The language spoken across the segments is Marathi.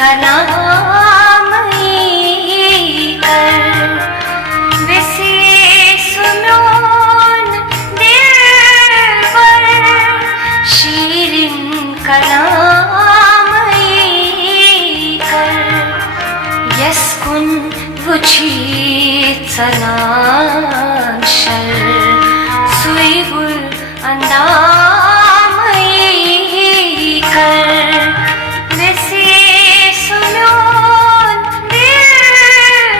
का नाम कर वैसे सुमोन दिलबर शीरिन का नाम कर यस्कुन वुची चनाशल सुईगुल अंदाम कर वैसे सुमोन दिलबर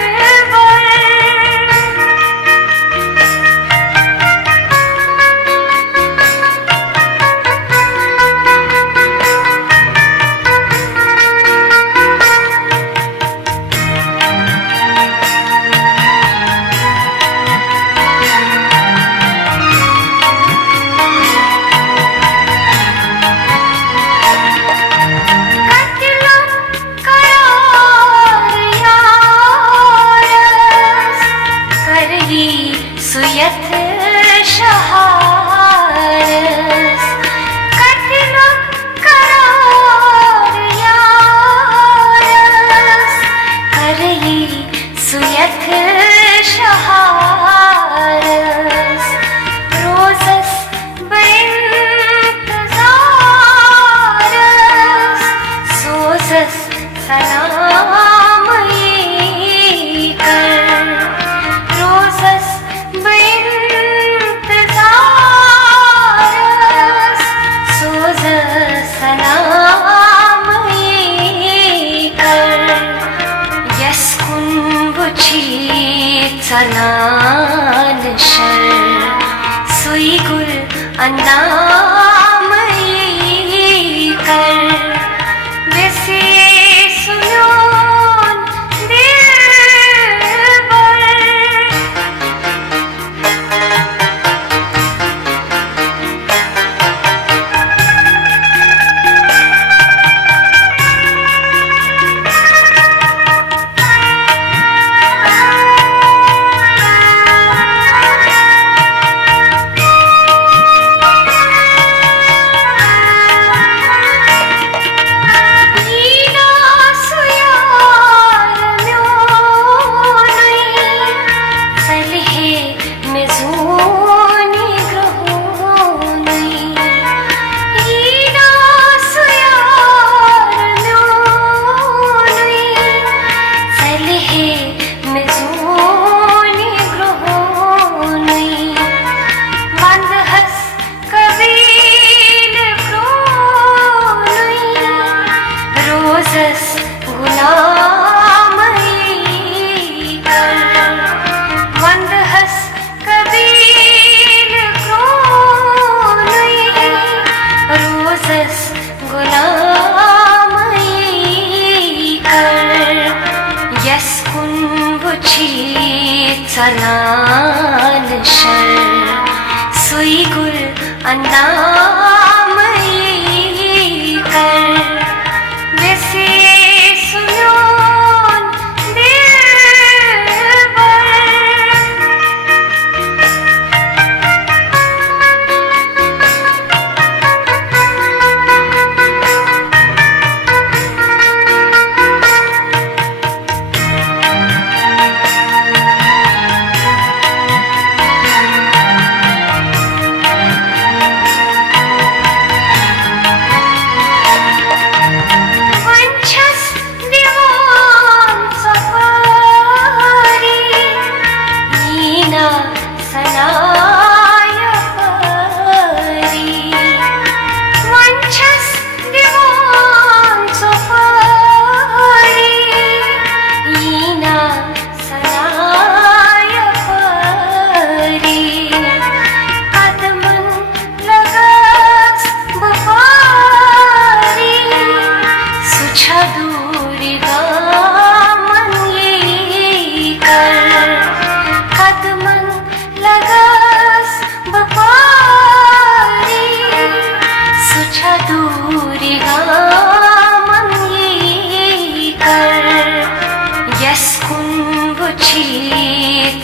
सुयत शहारस कतिलो करार यारस करही सुयत शहारस रोजस बेंतजारस सोजस सलाम कर रोजस बेंतजारस सोज सलाम कर यस्कुन वुची चनान शल सुईगुल अंदाम कर वैसे सुमोन दिलबर चनान शल सुईगुल अंदाम कर वैसे सुमोन दिलबर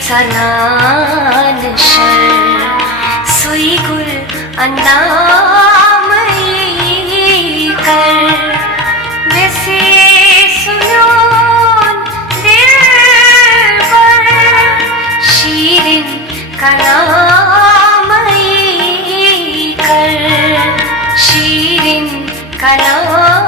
चनान शल सुईगुल अंदाम कर वैसे शिरीन कलाम